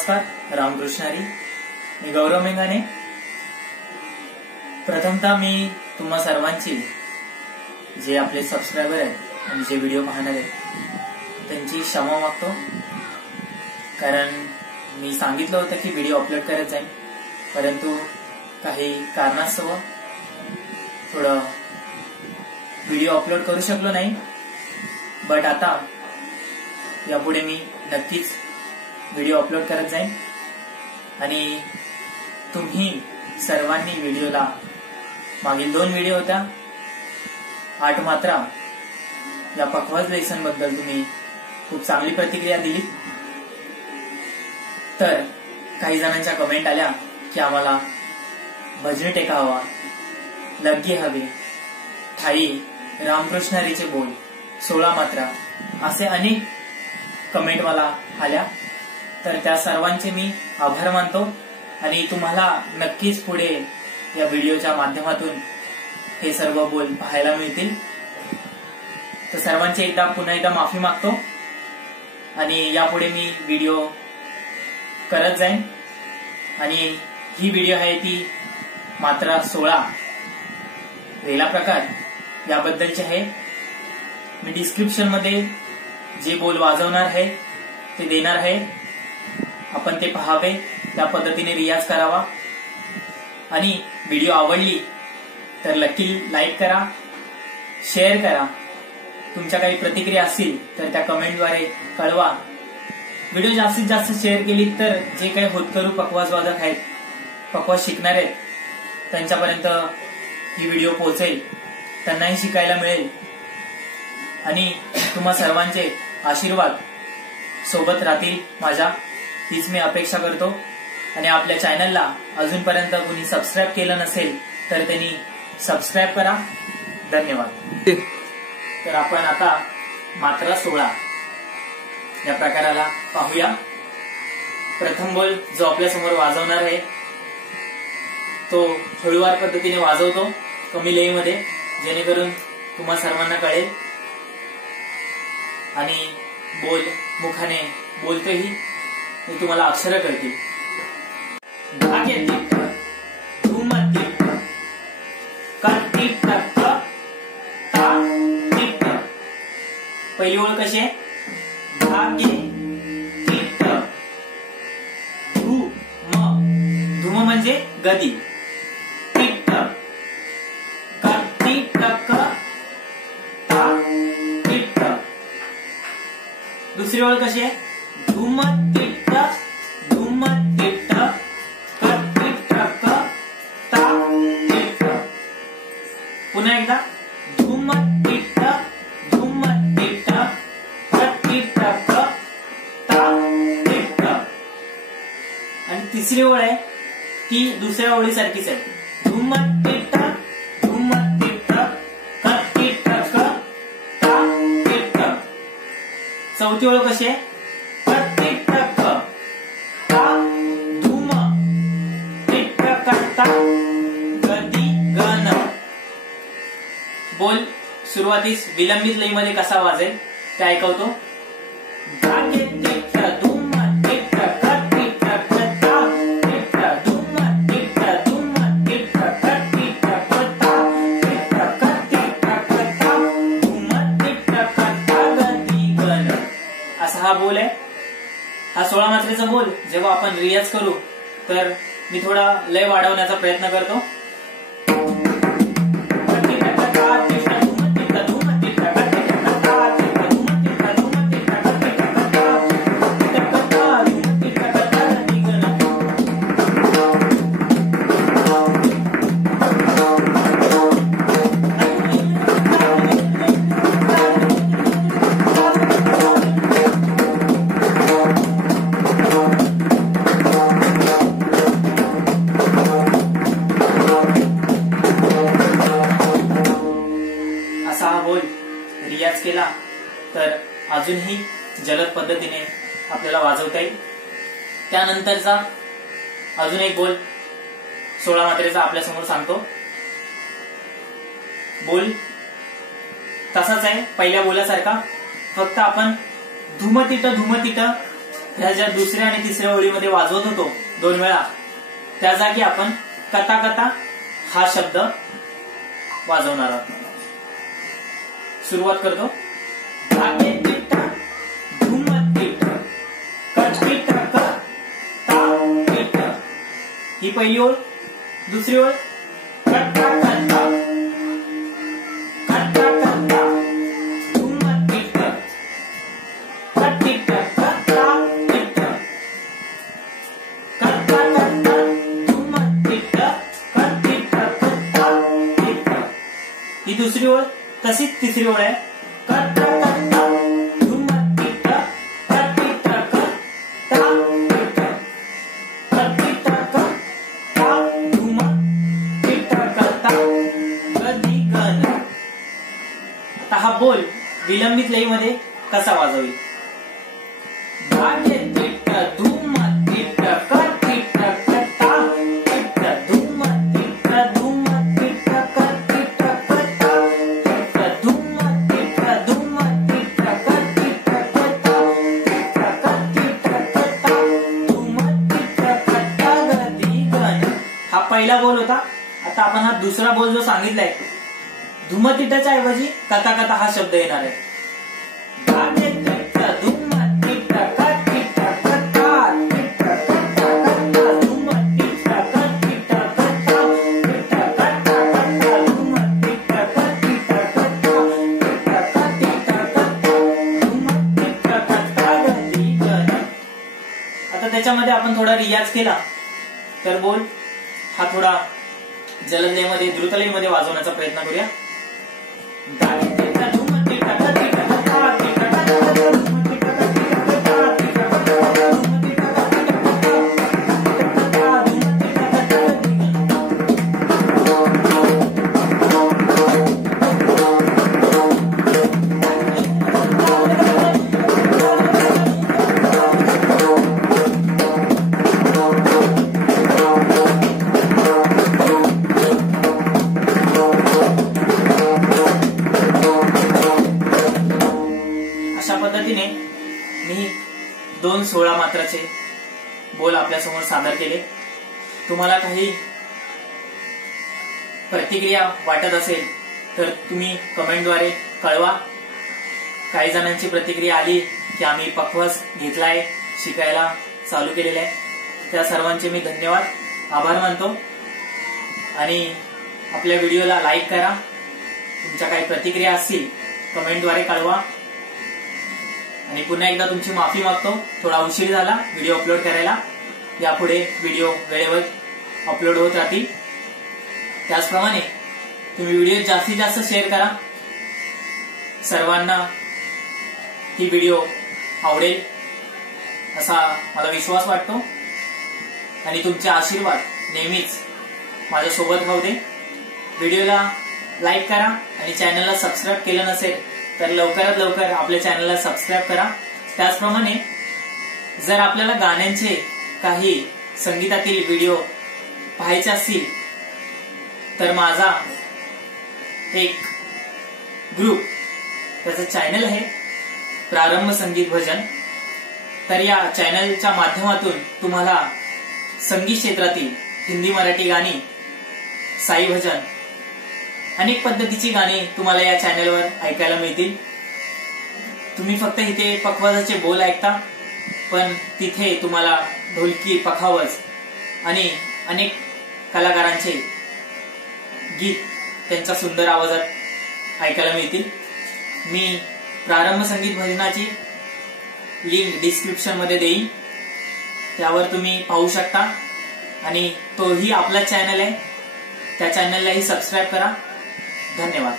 नमस्कार, रामकृष्ण हरी. मी गौरव मेंगाने. प्रथमतः मी तुम्हा सर्वांची, जे आपले सबस्क्रायबर आहेत आणि जे व्हिडिओ पाहणार आहेत त्यांची क्षमा मागतो. कारण मी सांगितलं होतं की व्हिडिओ अपलोड करत जाईन, परंतु काही कारणास्तव थोडं व्हिडिओ अपलोड करू शकलो नाही. बट आता यापुढे मी नक्कीच व्हिडिओ अपलोड करत जाईन आणि तुम्ही सर्वांनी व्हिडिओला, मागील 2 व्हिडिओ होत्या 8 मात्रा या पखवाज लेसन बद्दल तुम्ही खूप चांगली प्रतिक्रिया दिली. तर काही जणांच्या कमेंट आल्या की आम्हाला भजनी टेका हवा, लग्गी हवे, ठाई, रामकृष्ण हरीचे बोल, 16 मात्रा, असे अनेक कमेंट मला आल्या. तर त्या सर्वांचे मी आभार मानतो आणि तुम्हाला नक्कीच पुढे या व्हिडिओच्या माध्यमातून हे सर्व बोल पाहायला मिळतील. तर सर्वांचे पुन्हा एकदा माफी मागतो आणि यापुढे मी व्हिडिओ करत जाईन. आणि ही व्हिडिओ आहे ती मात्रा 16 वेला प्रकार याबद्दलची आहे. मी डिस्क्रिप्शन मध्ये जे बोल वाजवणार आहे ते देणार आहे. आपण ते पाहावे, त्या पद्धतीने रियाज करावा. आणि व्हिडिओ आवडली तर नक्की लाईक करा, शेअर करा. तुमच्या काही प्रतिक्रिया असतील तर त्या कमेंटद्वारे कळवा. व्हिडिओ जास्तीत जास्त शेअर केली तर जे काही होतकरू पखवाज वादक आहेत, पखवाज शिकणार आहेत, त्यांच्यापर्यंत ही व्हिडिओ पोहोचेल, त्यांनाही शिकायला मिळेल. आणि तुम्हा सर्वांचे आशीर्वाद सोबत राहतील माझ्या, हीच मी अपेक्षा करतो. आणि आपल्या चॅनलला अजूनपर्यंत कुणी सबस्क्राईब केलं नसेल तर त्यांनी सबस्क्राईब करा. धन्यवाद. तर आपण आता मात्रा 16 या प्रकाराला पाहूया. प्रथम बोल जो आपल्या समोर वाजवणार आहे तो हळूवार पद्धतीने वाजवतो, कमी लयीमध्ये, जेणेकरून तुम्हा सर्वांना कळेल. आणि बोल मुखाने बोलतोही, मी तुम्हाला अक्षर कळतील. धागे तिट्ट, धूम तिट्ट, कट्टी टक्क, ता तिट्ट. पहिली ओळ कशी आहे? धागे तिट्ट, धूम. धूम म्हणजे गदी. तिट्ट, कट्टी टक्क, ता तिट्ट. दुसरी ओळ कशी आहे? धूम तिट्ट, धूम तिट्ट, कट्टी टक्क, ता तिट्ट. पुन्हा एकदा धूम तिट्ट, धूम तिट्ट, कट्टी टक्क, ता तिट्ट. आणि तिसरी ओळ आहे ती दुसऱ्या ओळीसारखीच आहे. धूम तिट्ट, धूम तिट्ट, कट्टी टक्क, ता तिट्ट. चौथी ओळ कशी आहे? बोल सुरुवातीस विलंबित लयीमध्ये कसा वाजेल ते ऐकवतो. धागे तिट्ट, धूम तिट्ट, कट्टी टक्क, ता तिट्ट, धूम तिट्ट, धूम तिट्ट, कट्टी टक्क, ता तिट्ट, कट्टी टक्क, ता, धूम तिट्ट, कट्टा गदी गण. असा हा बोल आहे. हा 16 मात्रेचा बोल जेव्हा आपण रियाज करू तर मी थोडा लय वाढवण्याचा प्रयत्न करतो. रियाज केला तर अजूनही जलद पद्धतीने आपल्याला वाजवता येईल. त्यानंतरचा अजून एक बोल 16 मात्रेचा आपल्या समोर सांगतो. बोल तसाच आहे पहिल्या बोलासारखा, फक्त आपण धूमतिट ह्या ज्या दुसऱ्या आणि तिसऱ्या ओळीमध्ये वाजवत होतो 2 वेळा, त्या जागी आपण कता कता हा शब्द वाजवणार आहोत. सुरुवात करतो. धागे तिट्टा धूम तिट्टा कट ता तिट्टा. ही पहिली ओळ. दुसरी ओळ कट्टा कट्टा कट्टा कट्टा धूम तिट्टा कट तिट्टा कट्टा तिट्टा कट्टा कट्टा धूम तिट्टा कट तिट्टा कट्टा तिट्टा. ही दुसरी ओळ. तशीच तिसरी ओळ आहे. कट्टा कट्टा धूम तिट्टा कट तिट्टा कट्टा तिट्टा कट तिट्टा कट्टा धूम तिट्टा कट्टा गदी गण. आता हा बोल विलंबित लयीमध्ये कसा वाजवेल. धागे तिट्टा धूम तिट्टा कट तिट्टा कट्टा तिट्टा धूम तिट्टा कट तिट्टा कट्टा तिट्टा धूम तिट्टा कट तिट्टा कट्टा तिट्टा कट तिट्टा कट्टा धूम तिट्टा कट्टा गदी गण. हा पहिला बोल होता. आता आपण हा दुसरा बोल जो सांगितलाय, धूमतिट्टाच्या ऐवजी कथा कथा हा शब्द येणार आहे. धागे तिट्टा धूम तिट्टा कट तिट्टा कट्टा तिट्टा कट्टा कट्टा धूम तिट्टा कट तिट्टा कट्टा तिट्टा कट्टा कट्टा धूम तिट्टा कट तिट्टा कट्टा तिट्टा कट तिट्टा कट्टा धूम तिट्टा कट्टा गदी गण. आता त्याच्यामध्ये आपण थोडा रियाज केला तर बोल हा थोडा जलद लयीमध्ये द्रुत लयीमध्ये वाजवण्याचा प्रयत्न करूया. धागे तिट्टा धूम तिट्टा कट तिट्टा कट्टा तिट्टा कट्टा धूम तिट्टा कट तिट्टा कट्टा तिट्टा कट्टा धूम तिट्टा कट तिट्टा कट्टा धूम तिट्टा कट्टा गदी पद्धतीने मी 2 16 मात्राचे बोल आपल्यासमोर सादर केले. तुम्हाला काही प्रतिक्रिया वाटत असेल तर तुम्ही कमेंटद्वारे कळवा. काही जणांची प्रतिक्रिया आली की आम्ही पखवाज घेतलाय, शिकायला चालू केलेला आहे. त्या सर्वांचे मी धन्यवाद आभार मानतो. आणि आपल्या व्हिडिओला लाईक करा. तुमच्या काही प्रतिक्रिया असतील कमेंटद्वारे कळवा. आणि पुन्हा एकदा तुमची माफी मागतो, थोडा उशीर झाला व्हिडिओ अपलोड करायला. यापुढे व्हिडिओ वेळेवर अपलोड होत राहतील. त्याचप्रमाणे तुम्ही व्हिडिओ जास्तीत जास्त शेअर करा. सर्वांना ही व्हिडिओ आवडेल असा मला विश्वास वाटतो. आणि तुमचे आशीर्वाद नेहमीच माझ्यासोबत राहू दे. व्हिडिओला लाईक करा आणि चॅनलला सबस्क्राईब केलं नसेल तर लवकरात लवकर आपल्या चॅनलला सबस्क्राईब करा. त्याचप्रमाणे जर आपल्याला गाण्यांचे काही संगीतातील व्हिडिओ पाहायचे असतील तर माझा एक ग्रुप, त्याचं चॅनल आहे प्रारंभ संगीत भजन. तर या चॅनलच्या माध्यमातून तुम्हाला संगीत क्षेत्रातील हिंदी मराठी गाणी, साई भजन, अनेक पद्धतीची गाणी तुम्हाला या चॅनलवर ऐकायला मिळतील. तुम्ही फक्त इथे पखवाजाचे बोल ऐकता, पण तिथे तुम्हाला ढोलकी, पखावज आणि अनेक कलाकारांचे गीत त्यांच्या सुंदर आवाजात ऐकायला मिळतील. मी प्रारंभ संगीत भजनाची लिंक डिस्क्रिप्शन मध्ये देईन, त्यावर तुम्ही पाहू शकता. आणि तोही आपला चॅनल आहे, त्या चॅनललाही सबस्क्राईब करा. धन्यवाद.